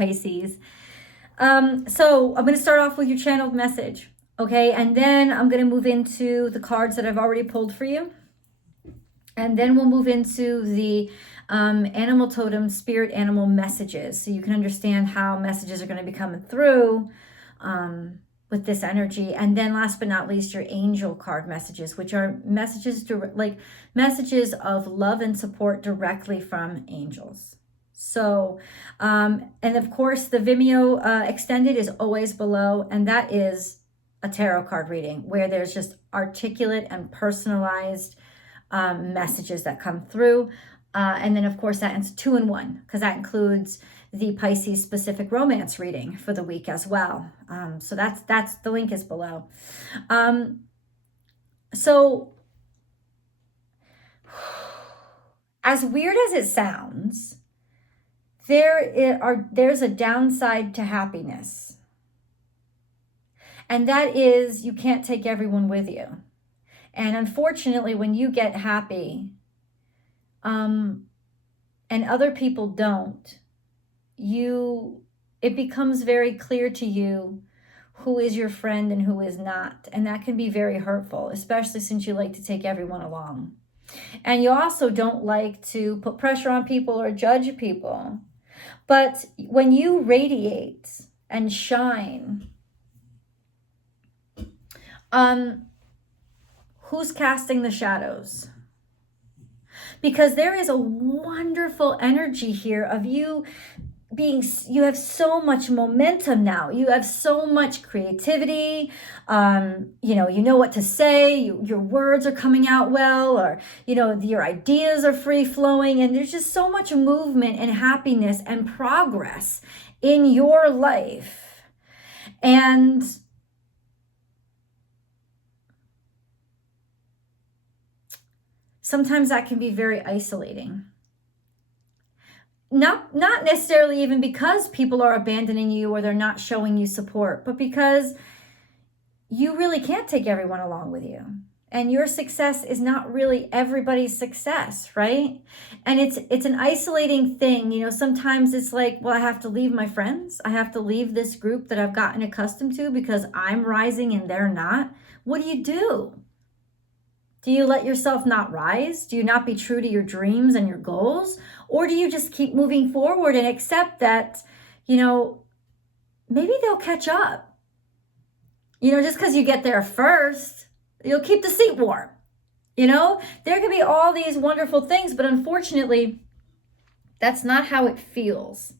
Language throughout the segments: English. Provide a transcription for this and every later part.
Pisces. So I'm going to start off with your channeled message, okay? And then I'm going to move into the cards that I've already pulled for you. And then we'll move into the animal totem, spirit animal messages, so you can understand how messages are going to be coming through with this energy. And then last but not least, your angel card messages, which are messages like messages of love and support directly from angels. So, and of course, the Vimeo extended is always below, and that is a tarot card reading where there's just articulate and personalized messages that come through. And then, of course, that's 2-in-1, because that includes the Pisces specific romance reading for the week as well. So that's the link is below. So as weird as it sounds, there's a downside to happiness. And that is you can't take everyone with you. And unfortunately, when you get happy, and other people don't, it becomes very clear to you who is your friend and who is not. And that can be very hurtful, especially since you like to take everyone along. And you also don't like to put pressure on people or judge people. But when you radiate and shine, who's casting the shadows? Because there is a wonderful energy here of you you have so much momentum now. You have so much creativity. You know what to say. Your words are coming out well, or, your ideas are free flowing. And there's just so much movement and happiness and progress in your life. And sometimes that can be very isolating. Not necessarily even because people are abandoning you or they're not showing you support, but because you really can't take everyone along with you. And your success is not really everybody's success, right? And it's an isolating thing. Sometimes it's like, well, I have to leave my friends. I have to leave this group that I've gotten accustomed to because I'm rising and they're not. What do? Do you let yourself not rise? Do you not be true to your dreams and your goals? Or do you just keep moving forward and accept that, maybe they'll catch up? Just because you get there first, you'll keep the seat warm. There could be all these wonderful things, but unfortunately, that's not how it feels.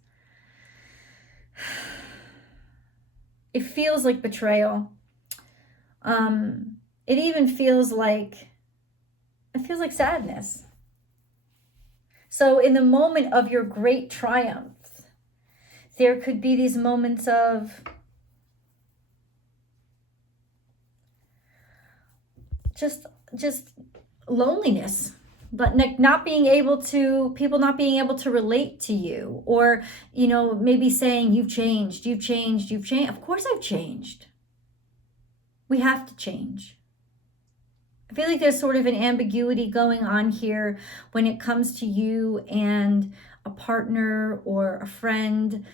It feels like betrayal. It even feels like sadness. So in the moment of your great triumph, there could be these moments of just loneliness, but not being able to relate to you, or, maybe saying, you've changed. Of course I've changed. We have to change. I feel like there's sort of an ambiguity going on here when it comes to you and a partner or a friend,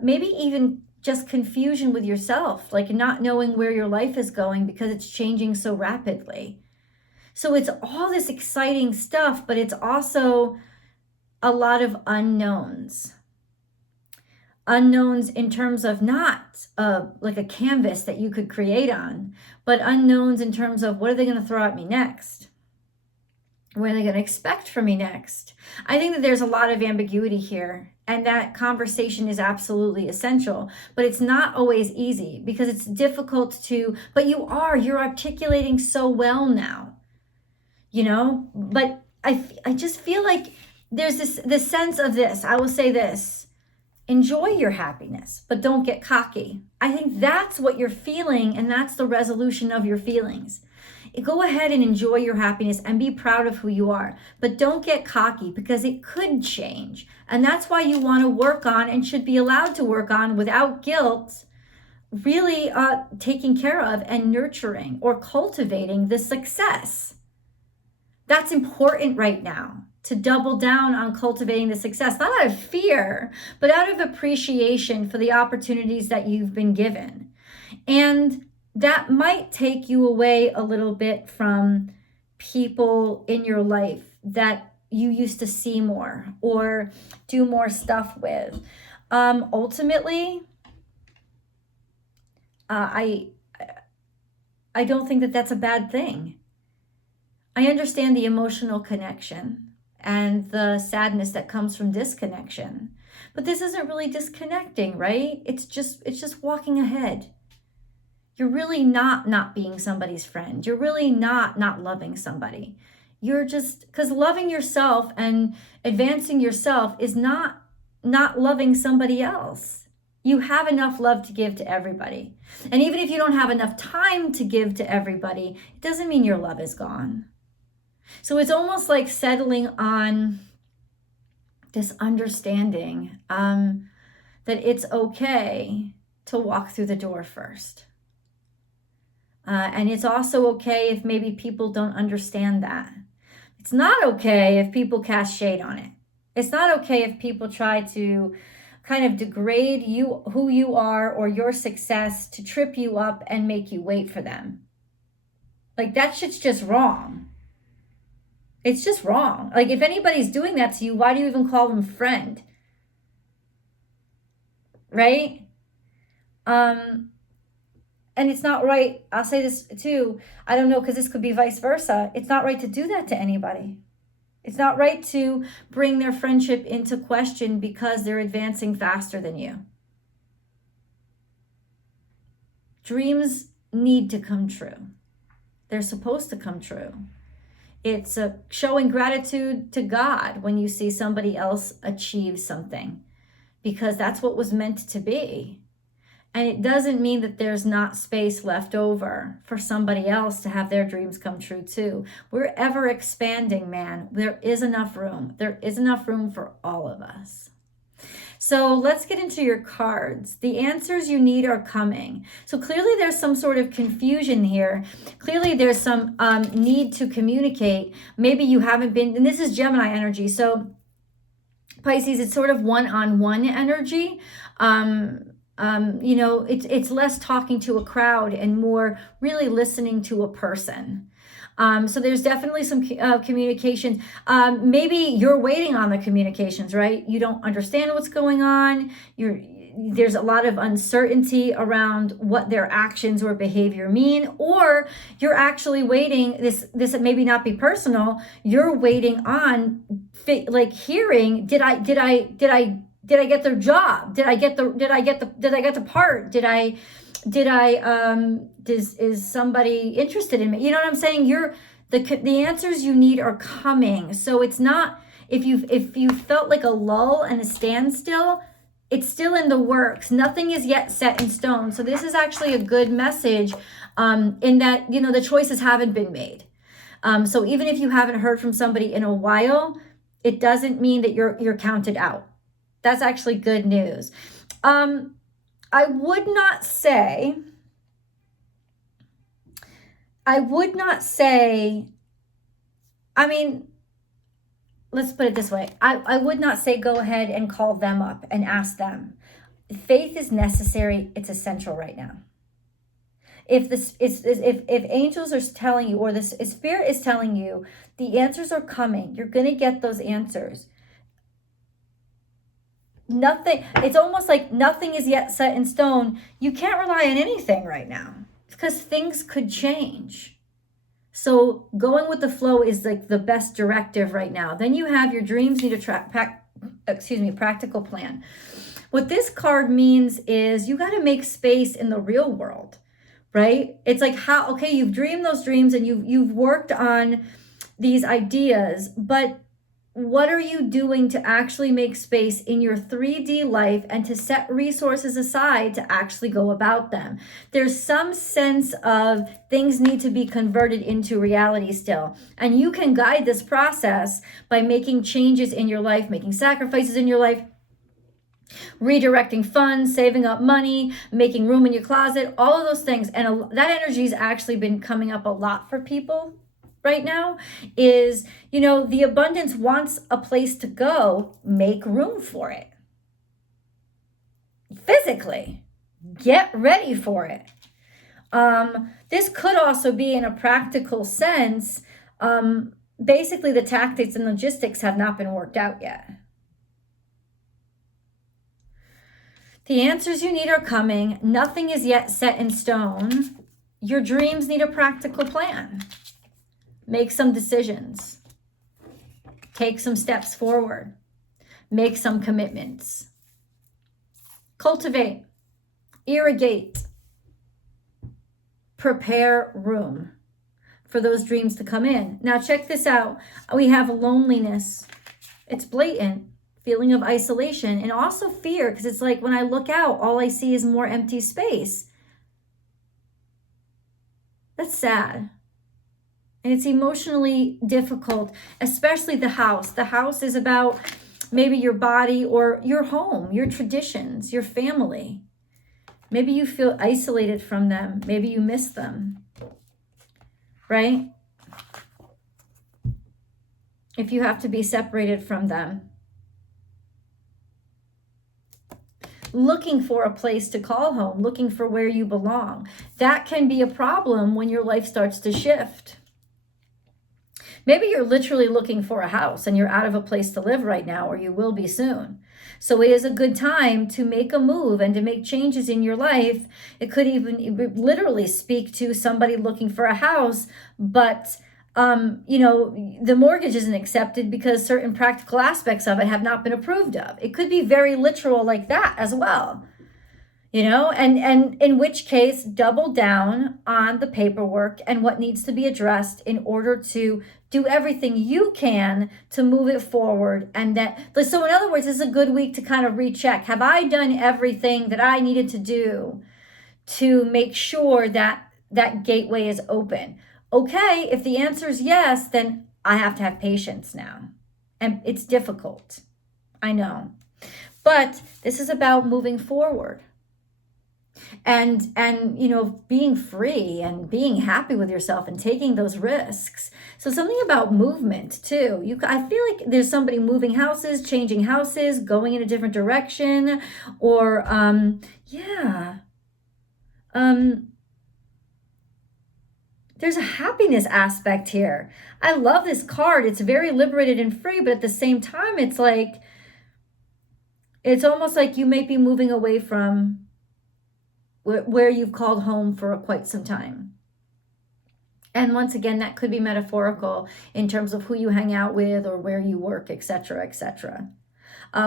maybe even just confusion with yourself, like not knowing where your life is going because it's changing so rapidly. So it's all this exciting stuff, but it's also a lot of unknowns. Unknowns in terms of not like a canvas that you could create on, but unknowns in terms of what are they going to throw at me next? What are they going to expect from me next? I think that there's a lot of ambiguity here, and that conversation is absolutely essential, but it's not always easy because it's difficult but you're articulating so well now, but I just feel like there's this sense of this. I will say this. Enjoy your happiness, but don't get cocky. I think that's what you're feeling, and that's the resolution of your feelings. Go ahead and enjoy your happiness and be proud of who you are, but don't get cocky because it could change. And that's why you want to work on, and should be allowed to work on without guilt, really taking care of and nurturing or cultivating the success. That's important right now. to double down on cultivating the success, not out of fear, but out of appreciation for the opportunities that you've been given. And that might take you away a little bit from people in your life that you used to see more or do more stuff with. Ultimately, I don't think that that's a bad thing. I understand the emotional connection and the sadness that comes from disconnection, but this isn't really disconnecting, right? It's just walking ahead. You're really not being somebody's friend. You're really not loving somebody. You're just, because loving yourself and advancing yourself is not loving somebody else. You have enough love to give to everybody. And even if you don't have enough time to give to everybody, it doesn't mean your love is gone. So it's almost like settling on this understanding that it's okay to walk through the door first. And it's also okay if maybe people don't understand that. It's not okay if people cast shade on it. It's not okay if people try to kind of degrade you, who you are, or your success to trip you up and make you wait for them. Like, that shit's just wrong. It's just wrong. Like, if anybody's doing that to you, why do you even call them friend? Right? And it's not right. I'll say this too. I don't know, because this could be vice versa. It's not right to do that to anybody. It's not right to bring their friendship into question because they're advancing faster than you. Dreams need to come true. They're supposed to come true. It's showing gratitude to God when you see somebody else achieve something, because that's what was meant to be. And it doesn't mean that there's not space left over for somebody else to have their dreams come true too. We're ever expanding, man. There is enough room. There is enough room for all of us. So let's get into your cards. The answers you need are coming. So clearly there's some sort of confusion here. Clearly there's some need to communicate. Maybe you haven't been, and this is Gemini energy. So Pisces, it's sort of one-on-one energy. It's less talking to a crowd and more really listening to a person. So there's definitely some communication. Maybe you're waiting on the communications, right? You don't understand what's going on. There's a lot of uncertainty around what their actions or behavior mean, or you're actually waiting. This maybe not be personal. You're waiting on like hearing. Did I get their job? Did I get the part? Is somebody interested in me? You know what I'm saying? The answers you need are coming. So it's not, if you felt like a lull and a standstill, it's still in the works. Nothing is yet set in stone. So this is actually a good message in that, the choices haven't been made. So even if you haven't heard from somebody in a while, it doesn't mean that you're counted out. That's actually good news. I would not say, let's put it this way. I would not say go ahead and call them up and ask them. Faith is necessary. It's essential right now. If angels are telling you, or this spirit is telling you, the answers are coming, you're going to get those answers. Nothing, it's almost like nothing is yet set in stone. You can't rely on anything right now because things could change. So going with the flow is like the best directive right now. Then you have your dreams need a practical plan. What this card means is you got to make space in the real world, right? It's like you've dreamed those dreams and you've worked on these ideas, but what are you doing to actually make space in your 3D life and to set resources aside to actually go about them? There's some sense of things need to be converted into reality still. And you can guide this process by making changes in your life, making sacrifices in your life, redirecting funds, saving up money, making room in your closet, all of those things. And that energy has actually been coming up a lot for people. right now is, the abundance wants a place to go. Make room for it. Physically, get ready for it. This could also be in a practical sense. Basically, the tactics and logistics have not been worked out yet. The answers you need are coming. Nothing is yet set in stone. Your dreams need a practical plan. Make some decisions. Take some steps forward. Make some commitments. Cultivate. Irrigate. Prepare room for those dreams to come in. Now check this out. We have loneliness. It's blatant. Feeling of isolation and also fear, because it's like when I look out, all I see is more empty space. That's sad. And it's emotionally difficult, especially the house. The house is about maybe your body or your home, your traditions, your family. Maybe you feel isolated from them. Maybe you miss them, right? If you have to be separated from them. Looking for a place to call home, looking for where you belong. That can be a problem when your life starts to shift. Maybe you're literally looking for a house and you're out of a place to live right now, or you will be soon. So it is a good time to make a move and to make changes in your life. It could even literally speak to somebody looking for a house, but the mortgage isn't accepted because certain practical aspects of it have not been approved of. It could be very literal like that as well, and in which case, double down on the paperwork and what needs to be addressed in order to do everything you can to move it forward. And so in other words, this is a good week to kind of recheck. Have I done everything that I needed to do to make sure that that gateway is open? Okay, if the answer is yes, then I have to have patience now. And it's difficult, I know. But this is about moving forward and being free and being happy with yourself and taking those risks. So something about movement too. I feel like there's somebody moving houses, changing houses, going in a different direction, or there's a happiness aspect here. I love this card. It's very liberated and free, but at the same time, it's almost like you may be moving away from where you've called home for quite some time. And once again, that could be metaphorical in terms of who you hang out with or where you work, etc.,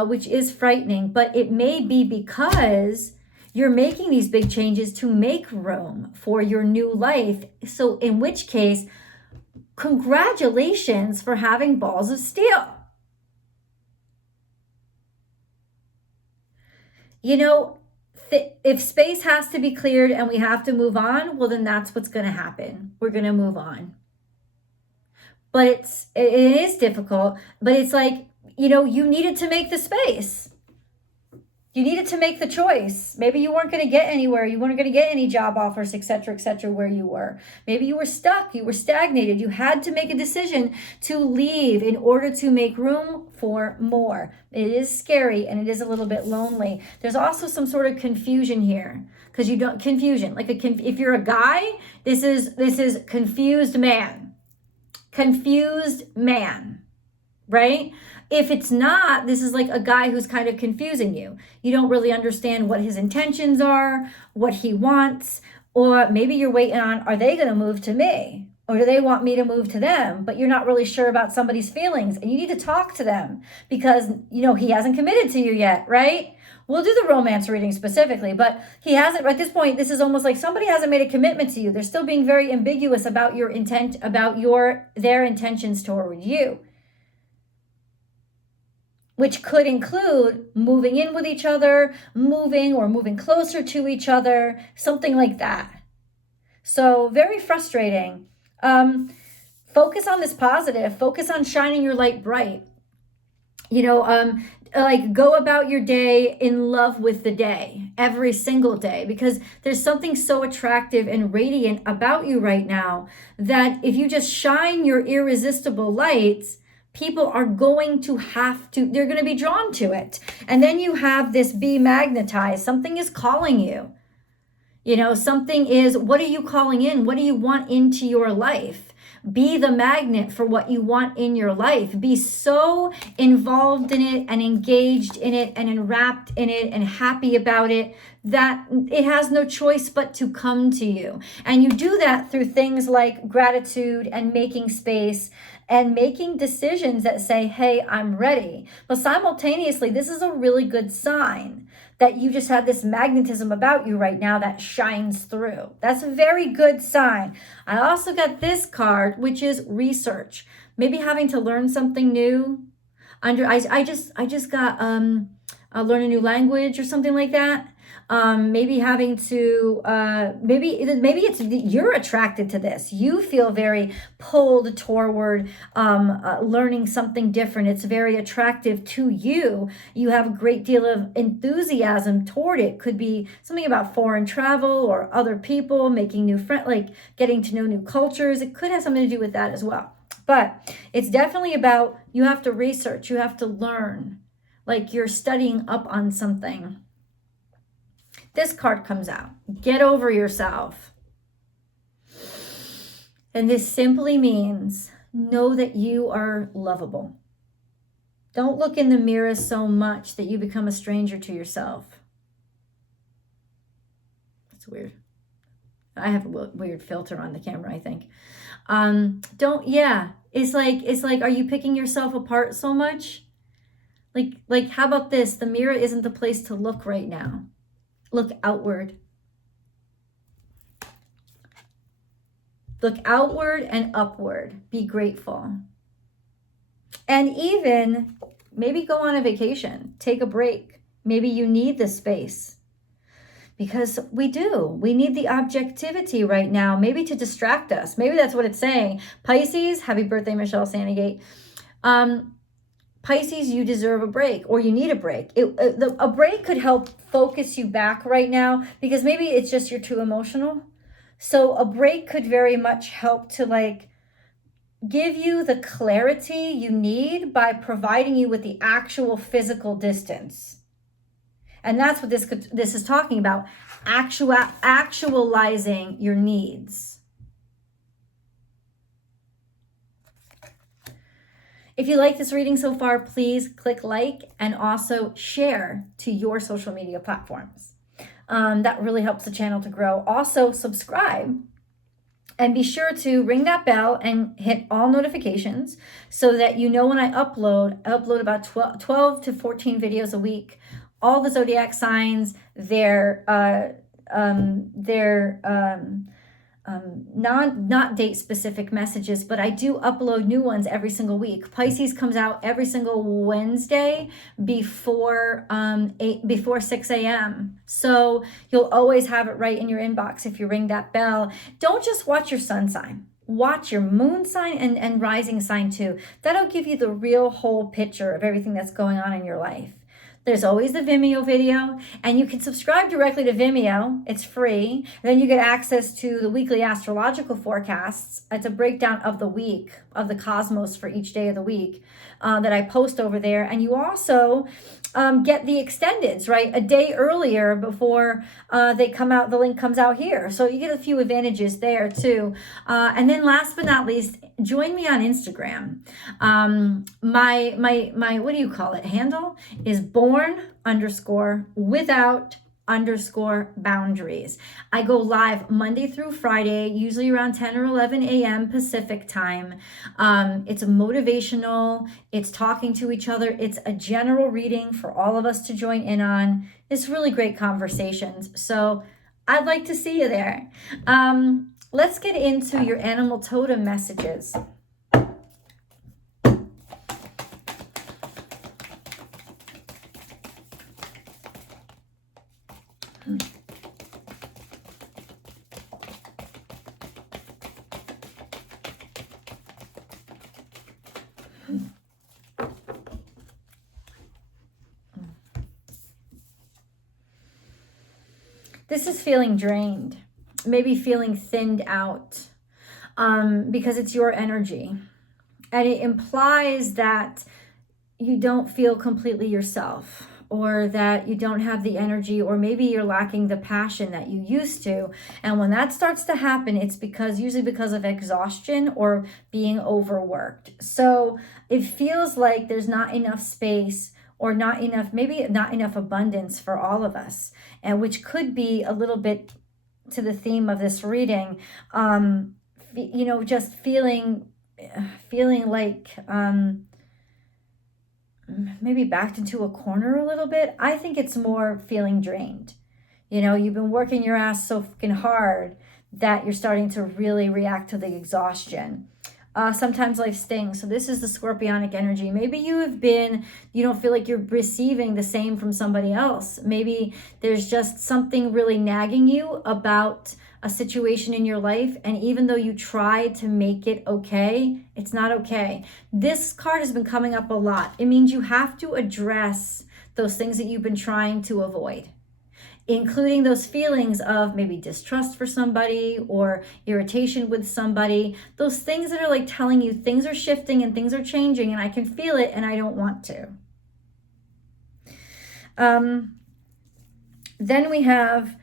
which is frightening. But it may be because you're making these big changes to make room for your new life. So in which case, congratulations for having balls of steel. If space has to be cleared and we have to move on, well, then that's what's going to happen. We're going to move on. But it is difficult, but it's like, you needed to make the space. You needed to make the choice. Maybe you weren't going to get anywhere. You weren't going to get any job offers, etc., where you were. Maybe you were stuck. You were stagnated. You had to make a decision to leave in order to make room for more. It is scary and it is a little bit lonely. There's also some sort of confusion here because if you're a guy, this is confused man. Confused man, right? If it's not, this is like a guy who's kind of confusing you. You don't really understand what his intentions are, what he wants, or maybe you're waiting on, are they going to move to me? Or do they want me to move to them? But you're not really sure about somebody's feelings and you need to talk to them because, he hasn't committed to you yet, right? We'll do the romance reading specifically, but he hasn't, at this point, this is almost like somebody hasn't made a commitment to you. They're still being very ambiguous about your intent, about their intentions toward you, which could include moving in with each other, moving closer to each other, something like that. So very frustrating. Focus on this positive. Focus on shining your light bright. like go about your day in love with the day every single day, because there's something so attractive and radiant about you right now that if you just shine your irresistible lights, people are going to they're going to be drawn to it. And then you have this be magnetized. Something is calling you. You know, something is, what are you calling in? What do you want into your life? Be the magnet for what you want in your life. Be so involved in it and engaged in it and enwrapped in it and happy about it that it has no choice but to come to you. And you do that through things like gratitude and making space and making decisions that say, hey, I'm ready. But simultaneously, this is a really good sign that you just have this magnetism about you right now that shines through. That's a very good sign. I also got this card, which is research. Maybe having to learn something new. I just got learn a new language or something like that. Maybe having to maybe it's you're attracted to this. You feel very pulled toward learning something different. It's very attractive to you. You have a great deal of enthusiasm toward it. Could be something about foreign travel or other people, making new friends, like getting to know new cultures. It could have something to do with that as well. But it's definitely about, you have to research, you have to learn, like you're studying up on something. This card comes out. Get over yourself. And this simply means know that you are lovable. Don't look in the mirror so much that you become a stranger to yourself. That's weird. I have a weird filter on the camera, I think. It's like, are you picking yourself apart so much? Like, how about this? The mirror isn't the place to look right now. Look outward. Look outward and upward. Be grateful. And even maybe go on a vacation. Take a break. Maybe you need the space. Because we do. We need the objectivity right now. Maybe to distract us. Maybe that's what it's saying. Pisces, happy birthday, Michelle Sandygate. Pisces, you deserve a break, or you need a break. A break could help focus you back right now, because maybe it's just you're too emotional. So a break could very much help to like give you the clarity you need by providing you with the actual physical distance. And that's what this is talking about, actualizing your needs. If you like this reading so far, please click like and also share to your social media platforms. That really helps the channel to grow. Also, subscribe and be sure to ring that bell and hit all notifications so that you know when I upload. I upload about 12 to 14 videos a week. All the zodiac signs, not date specific messages, but I do upload new ones every single week. Pisces comes out every single Wednesday before 6 a.m. So you'll always have it right in your inbox if you ring that bell. Don't just watch your sun sign. Watch your moon sign and rising sign too. That'll give you the real whole picture of everything that's going on in your life. There's always the Vimeo video, and you can subscribe directly to Vimeo. It's free. Then you get access to the weekly astrological forecasts. It's a breakdown of the week, of the cosmos for each day of the week that I post over there. And you also get the extendeds, right? A day earlier before they come out, the link comes out here. So you get a few advantages there too. And then last but not least, join me on Instagram. My what do you call it? Handle is born_without_boundaries. I go live Monday through Friday, usually around 10 or 11 a.m. Pacific time. It's motivational. It's talking to each other. It's a general reading for all of us to join in on. It's really great conversations. So I'd like to see you there. Let's get into your animal totem messages. This is feeling drained, maybe feeling thinned out, because it's your energy. And it implies that you don't feel completely yourself, or that you don't have the energy, or maybe you're lacking the passion that you used to. And when that starts to happen, it's usually because of exhaustion or being overworked. So it feels like there's not enough space, or maybe not enough abundance for all of us, and which could be a little bit to the theme of this reading. Just feeling like maybe backed into a corner a little bit. I think it's more feeling drained. You've been working your ass so fucking hard that you're starting to really react to the exhaustion. Sometimes life stings. So this is the scorpionic energy. Maybe you don't feel like you're receiving the same from somebody else. Maybe there's just something really nagging you about a situation in your life, and even though you try to make it okay, it's not okay. This card has been coming up a lot. It means you have to address those things that you've been trying to avoid, including those feelings of maybe distrust for somebody or irritation with somebody, those things that are like telling you things are shifting and things are changing and I can feel it and I don't want to. Then we have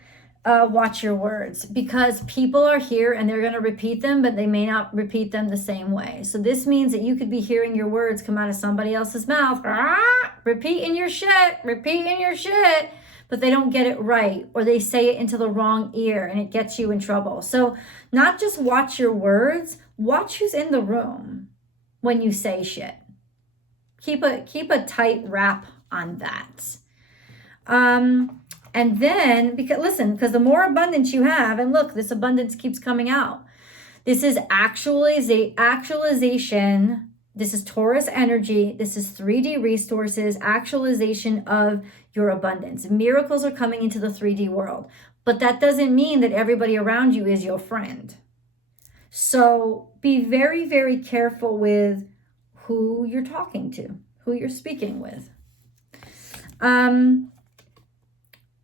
watch your words, because people are here and they're going to repeat them, but they may not repeat them the same way. So this means that you could be hearing your words come out of somebody else's mouth, repeating your shit, but they don't get it right, or they say it into the wrong ear and it gets you in trouble. So not just watch your words, watch who's in the room when you say shit. Keep a tight wrap on that. And then, because the more abundance you have, and look, this abundance keeps coming out. This is actualization. This is Taurus energy. This is 3D resources, actualization of your abundance. Miracles are coming into the 3D world, but that doesn't mean that everybody around you is your friend. So be very, very careful with who you're talking to, who you're speaking with.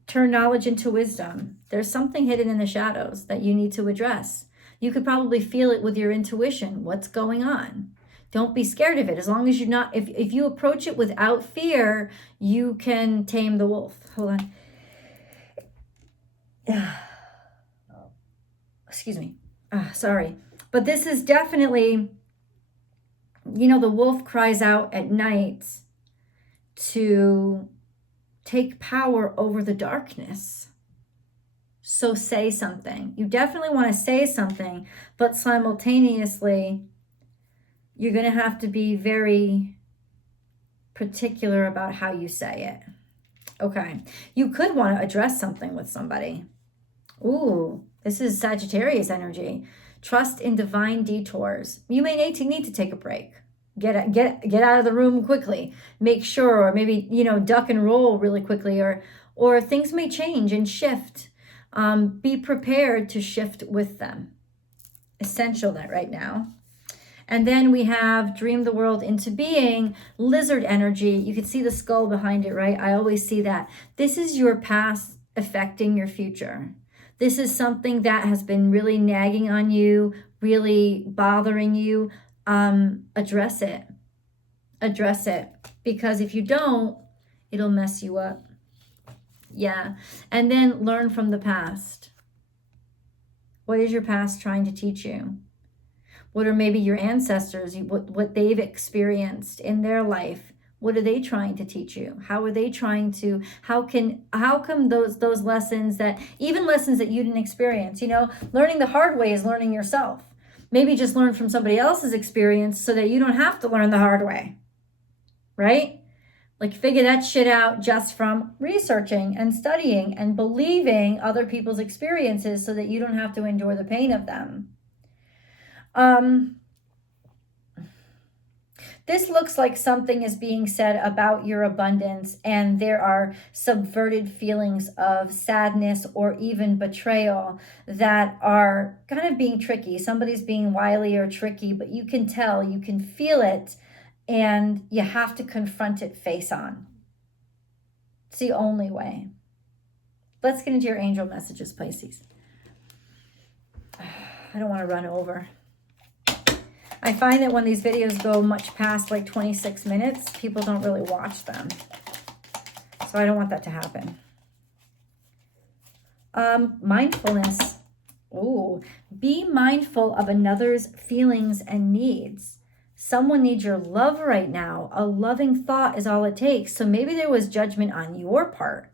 Turn knowledge into wisdom. There's something hidden in the shadows that you need to address. You could probably feel it with your intuition. What's going on? Don't be scared of it. As long as you're not, if you approach it without fear, you can tame the wolf. Hold on. Excuse me. Sorry. But this is definitely, the wolf cries out at night to take power over the darkness. So say something. You definitely want to say something, but simultaneously, you're going to have to be very particular about how you say it. Okay. You could want to address something with somebody. Ooh, this is Sagittarius energy. Trust in divine detours. You may need to take a break. Get out of the room quickly. Make sure, or maybe, duck and roll really quickly, or things may change and shift. Be prepared to shift with them. Essential that right now. And then we have dream the world into being, lizard energy. You can see the skull behind it, right? I always see that. This is your past affecting your future. This is something that has been really nagging on you, really bothering you. Address it, because if you don't, it'll mess you up. Yeah. And then learn from the past. What is your past trying to teach you? What are maybe your ancestors, what they've experienced in their life? What are they trying to teach you? How are they trying to, how come those lessons even lessons that you didn't experience, learning the hard way is learning yourself. Maybe just learn from somebody else's experience so that you don't have to learn the hard way, right? Like figure that shit out just from researching and studying and believing other people's experiences so that you don't have to endure the pain of them. This looks like something is being said about your abundance, and there are subverted feelings of sadness or even betrayal that are kind of being tricky. Somebody's being wily or tricky, but you can tell, you can feel it, and you have to confront it face on. It's the only way. Let's get into your angel messages, Pisces. I don't want to run over. I find that when these videos go much past like 26 minutes, people don't really watch them. So I don't want that to happen. Mindfulness. Ooh, be mindful of another's feelings and needs. Someone needs your love right now. A loving thought is all it takes. So maybe there was judgment on your part.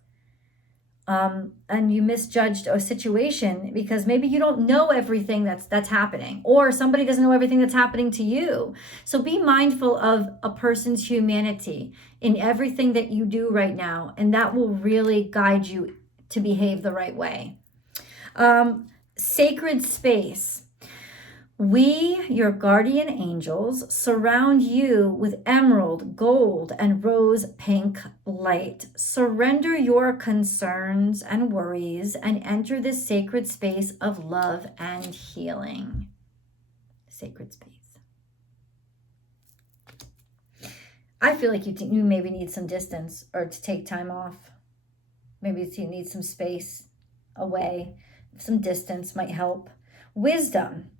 And you misjudged a situation because maybe you don't know everything that's happening, or somebody doesn't know everything that's happening to you. So be mindful of a person's humanity in everything that you do right now, and that will really guide you to behave the right way. Sacred space. We, your guardian angels, surround you with emerald, gold, and rose pink light. Surrender your concerns and worries and enter this sacred space of love and healing. Sacred space. I feel like you maybe need some distance or to take time off. Maybe you need some space away. Some distance might help. Wisdom.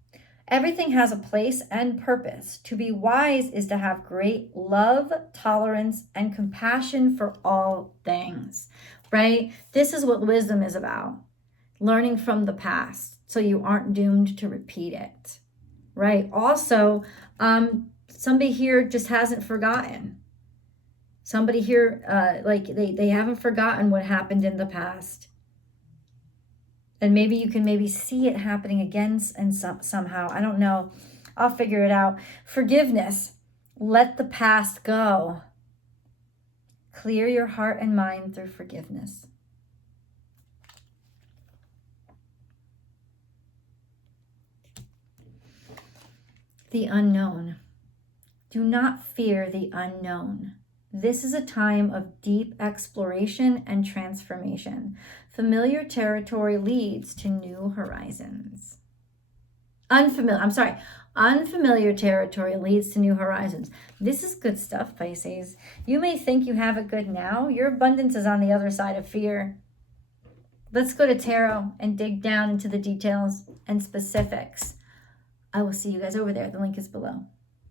Everything has a place and purpose. To be wise is to have great love, tolerance, and compassion for all things, right? This is what wisdom is about. Learning from the past so you aren't doomed to repeat it, right? Also, somebody here just hasn't forgotten. Somebody here, they haven't forgotten what happened in the past. And maybe you can see it happening again and somehow. I don't know. I'll figure it out. Forgiveness. Let the past go. Clear your heart and mind through forgiveness. The unknown. Do not fear the unknown. This is a time of deep exploration and transformation. Familiar territory leads to new horizons. Unfamiliar territory leads to new horizons. This is good stuff, Pisces. You may think you have it good now. Your abundance is on the other side of fear. Let's go to tarot and dig down into the details and specifics. I will see you guys over there. The link is below.